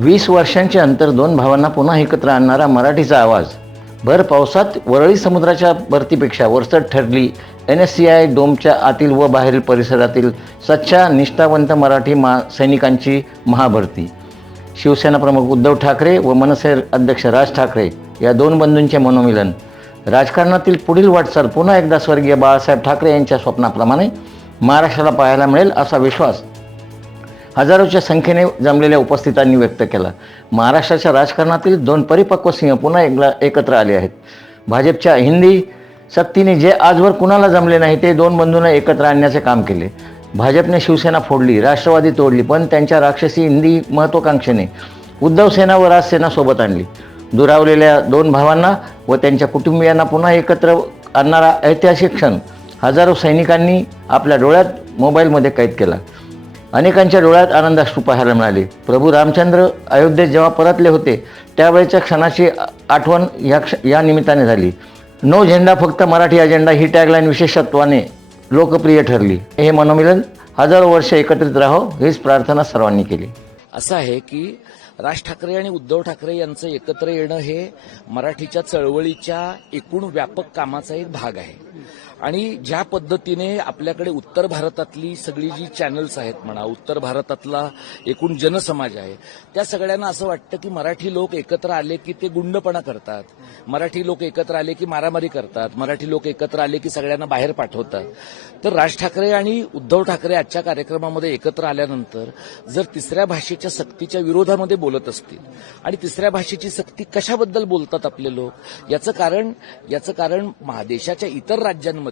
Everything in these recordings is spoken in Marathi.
वीस वर्षांचे अंतर दोन भावांना पुन्हा एकत्र आणणारा मराठीचा आवाज. भर पावसात वरळी समुद्राच्या भरतीपेक्षा वरचढ ठरली. एन एस सी आय डोमच्या आतील व बाहेरील परिसरातील सच्चा निष्ठावंत मराठी मा सैनिकांची महाभरती. शिवसेना प्रमुख उद्धव ठाकरे व मनसे अध्यक्ष राज ठाकरे या दोन बंधूंचे मनोमिलन. राजकारणातील पुढील वाटचाल पुन्हा एकदा स्वर्गीय बाळासाहेब ठाकरे यांच्या स्वप्नाप्रमाणे महाराष्ट्राला पाहायला मिळेल असा विश्वास हजारोच्या संख्येने जमलेल्या उपस्थितांनी व्यक्त केला. महाराष्ट्राच्या राजकारणातील दोन परिपक्व सिंह पुन्हा एकला एकत्र आले आहेत. भाजपच्या हिंदी सक्तीने जे आजवर कुणाला जमले नाही ते दोन बंधूंना एकत्र आणण्याचे काम केले. भाजपने शिवसेना फोडली राष्ट्रवादी तोडली पण त्यांच्या राक्षसी हिंदी महत्त्वाकांक्षेने उद्धव सेना व राजसेना सोबत आणली. दुरावलेल्या दोन भावांना व त्यांच्या कुटुंबियांना पुन्हा एकत्र आणणारा ऐतिहासिक क्षण हजारो सैनिकांनी आपल्या डोळ्यात मोबाईलमध्ये कैद केला. अनेकांच्या डोळ्यात आनंदाश्रू पाहायला मिळाले. प्रभू रामचंद्र अयोध्येत जेव्हा परतले होते त्यावेळेच्या क्षणाची आठवण या क्ष या निमित्ताने झाली. नो झेंडा फक्त मराठी अजेंडा ही टॅगलाईन विशेषत्वाने लोकप्रिय ठरली. हे मनोमिलन हजारो वर्ष एकत्रित राहो हीच प्रार्थना सर्वांनी केली. असं आहे की राज ठाकरे आणि उद्धव ठाकरे यांचं एकत्र येणं हे मराठीच्या चळवळीच्या एकूण व्यापक कामाचा एक भाग आहे. आणि ज्या पद्धतीने आपल्याकडे उत्तर भारतातली सगळी जी चॅनल्स आहेत म्हणा उत्तर भारतातला एकूण जनसमाज आहे त्या सगळ्यांना असं वाटतं की मराठी लोक एकत्र आले की ते गुंडपणा करतात. मराठी लोक एकत्र आले की मारामारी करतात. मराठी लोक एकत्र आले की सगळ्यांना बाहेर पाठवतात. तर राज ठाकरे आणि उद्धव ठाकरे आजच्या कार्यक्रमामध्ये एकत्र आल्यानंतर जर तिसऱ्या भाषेच्या सक्तीच्या विरोधामध्ये बोलत असतील आणि तिसऱ्या भाषेची सक्ती कशाबद्दल बोलतात आपले लोक? याचं कारण याचं कारण महादेशाच्या इतर राज्यांमध्ये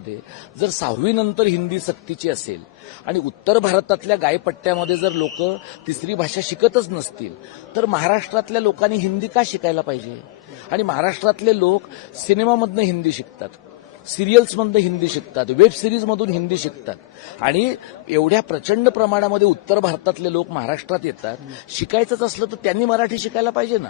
जर सहावीनंतर हिंदी सक्तीची असेल आणि उत्तर भारतातल्या गायपट्ट्यामध्ये जर लोक तिसरी भाषा शिकतच नसतील तर महाराष्ट्रातल्या लोकांनी हिंदी का शिकायला पाहिजे? आणि महाराष्ट्रातले लोक सिनेमामधनं हिंदी शिकतात सिरियल्समधनं हिंदी शिकतात वेब सिरीजमधून हिंदी शिकतात आणि एवढ्या प्रचंड प्रमाणामध्ये उत्तर भारतातले लोक महाराष्ट्रात येतात शिकायचंच असलं तर त्यांनी मराठी शिकायला पाहिजे ना?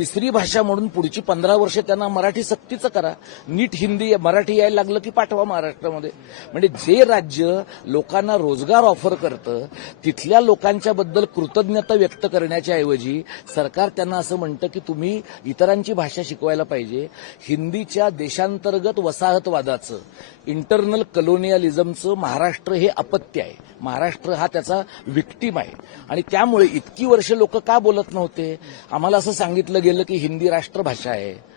तिसरी भाषा म्हणून पुढची पंधरा वर्ष त्यांना मराठी सक्तीचं करा. नीट हिंदी मराठी यायला लागलं की पाठवा महाराष्ट्रामध्ये. म्हणजे जे राज्य लोकांना रोजगार ऑफर करतं तिथल्या लोकांच्या बद्दल कृतज्ञता व्यक्त करण्याच्या ऐवजी सरकार त्यांना असं म्हणतं की तुम्ही इतरांची भाषा शिकवायला पाहिजे. हिंदीच्या देशांतर्गत वसाहतवादाचं इंटरनल कलोनियलिझमचं महाराष्ट्र हे अपत्य आहे. महाराष्ट्र हा त्याचा विक्टीम आहे. आणि त्यामुळे इतकी वर्ष लोक का बोलत नव्हते? आम्हाला असं सांगितलं गेलं की हिंदी राष्ट्रभाषा आहे.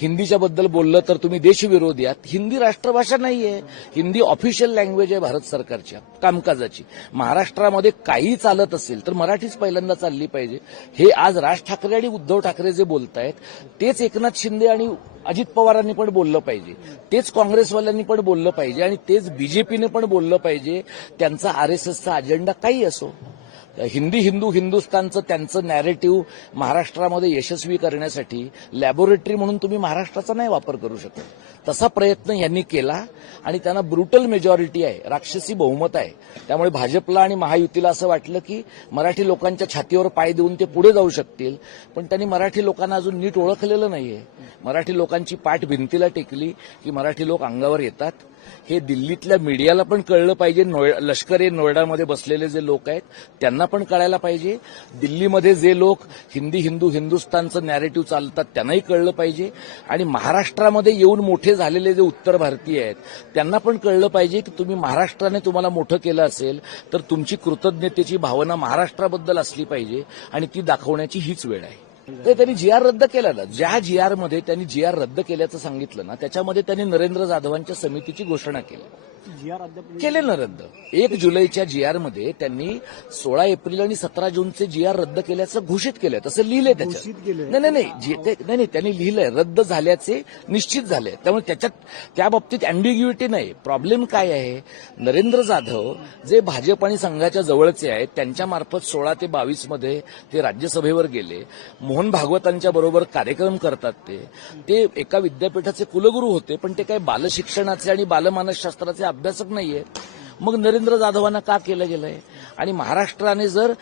हिंदीच्या बद्दल बोललं तर तुम्ही देशविरोधी आहात. हिंदी राष्ट्रभाषा नाहीये. हिंदी ऑफिशियल लँग्वेज आहे भारत सरकारच्या कामकाजाची. महाराष्ट्रामध्ये काही चालत असेल तर मराठीच पहिल्यांदा चालली पाहिजे. हे आज राज ठाकरे आणि उद्धव ठाकरे जे बोलतायत तेच एकनाथ शिंदे आणि अजित पवारांनी पण बोललं पाहिजे. तेच काँग्रेसवाल्यांनी पण बोललं पाहिजे आणि तेच बीजेपीने पण बोललं पाहिजे. त्यांचा आरएसएसचा अजेंडा काही असो. हिंदी हिंदू हिंदुस्थानचं त्यांचं नॅरेटिव्ह महाराष्ट्रामध्ये यशस्वी करण्यासाठी लॅबोरेटरी म्हणून तुम्ही महाराष्ट्राचा नाही वापर करू शकत. तसा प्रयत्न यांनी केला आणि त्यांना ब्रुटल मेजॉरिटी आहे राक्षसी बहुमत आहे. त्यामुळे भाजपला आणि महायुतीला असं वाटलं की मराठी लोकांच्या छातीवर पाय देऊन ते पुढे जाऊ शकतील पण त्यांनी मराठी लोकांना अजून नीट ओळखलेलं नाहीये. मराठी लोकांची पाठ भिंतीला टेकली की मराठी लोक अंगावर येतात. हे दिल्लीतल्या मीडियाला पण कळलं पाहिजे. लष्करे नोएडामध्ये बसलेले जे लोक आहेत त्यांना पण कळायला पाहिजे. दिल्लीमध्ये जे लोक हिंदी हिंदू हिंदुस्थानचं नॅरेटिव्ह चालतात त्यांनाही कळलं पाहिजे. आणि महाराष्ट्रामध्ये येऊन मोठे झालेले जे उत्तर भारतीय आहेत त्यांना पण कळलं पाहिजे की तुम्ही महाराष्ट्राने तुम्हाला मोठं केलं असेल तर तुमची कृतज्ञतेची भावना महाराष्ट्राबद्दल असली पाहिजे आणि ती दाखवण्याची हीच वेळ आहे. तर त्यांनी जी आर रद्द केला ना. ज्या जी आरमध्ये त्यांनी जी आर रद्द केल्याचं सांगितलं ना त्याच्यामध्ये त्यांनी नरेंद्र जाधवांच्या समितीची घोषणा केली. केले. ना रद्द एक जुलैच्या जी आरमध्ये त्यांनी सोळा एप्रिल आणि सतरा जूनचे जी आर रद्द केल्याचं घोषित केलंय. तसं लिहिलंय त्याच्यात. नाही नाही नाही. त्यांनी लिहिलंय. रद्द झाल्याचे निश्चित झाले त्यामुळे त्याच्यात त्या बाबतीत अँबिग्युइटी नाही. प्रॉब्लेम काय आहे? नरेंद्र जाधव जे भाजप आणि संघाच्या जवळचे आहेत त्यांच्या मार्फत सोळा ते बावीसमध्ये ते राज्यसभेवर गेले. मोहन भागवतांच्या बरोबर कार्यक्रम करतात ते. ते एका विद्यापीठाचे कुलगुरू होते पण ते काही बालशिक्षणाचे आणि बालमानसशास्त्राचे अभ्यासक नाहीये. मग नरेंद्र जाधवांना का केलं गेलंय? आणि महाराष्ट्राने जर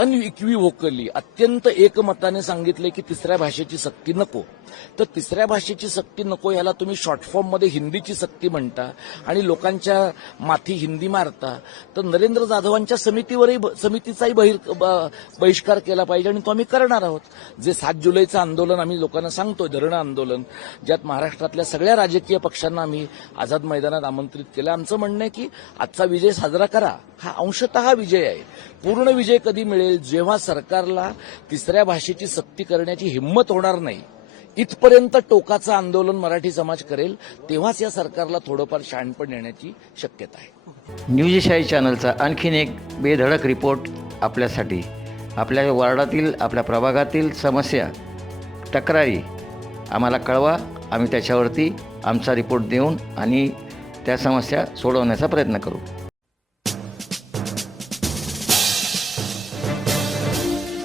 अनइक्विव्होकली अत्यंत एकमताने सांगितले की तिसऱ्या भाषेची सक्ती नको. तर तिसऱ्या भाषेची सक्ती नको याला तुम्ही शॉर्ट फॉर्ममध्ये हिंदीची सक्ती म्हणता आणि लोकांच्या माथी हिंदी मारता तर नरेंद्र जाधवांच्या समितीवरही समितीचाही बहिर ब- बहिष्कार केला पाहिजे आणि तो आम्ही करणार आहोत. जे सात जुलैचं आंदोलन आम्ही लोकांना सांगतोय धरणं आंदोलन ज्यात महाराष्ट्रातल्या सगळ्या राजकीय पक्षांना आम्ही आझाद मैदानात आमंत्रित केलं. आमचं म्हणणं आहे की आजचा विजय साजरा करा. हा अंशतः विजय आहे. पूर्ण विजय कधी मिळेल? मिळेल जेव्हा सरकारला तिसऱ्या भाषेची सक्ती करण्याची हिंमत होणार नाही इथपर्यंत टोकाचं आंदोलन मराठी समाज करेल तेव्हाच या सरकारला थोडंफार शहाणपण येण्याची शक्यता आहे. न्यूजशाही चॅनलचा आणखीन एक बेधडक रिपोर्ट आपल्यासाठी. आपल्या वार्डातील आपल्या प्रभागातील समस्या तक्रारी आम्हाला कळवा आम्ही त्याच्यावरती आमचा रिपोर्ट देऊन आणि त्या समस्या सोडवण्याचा प्रयत्न करू.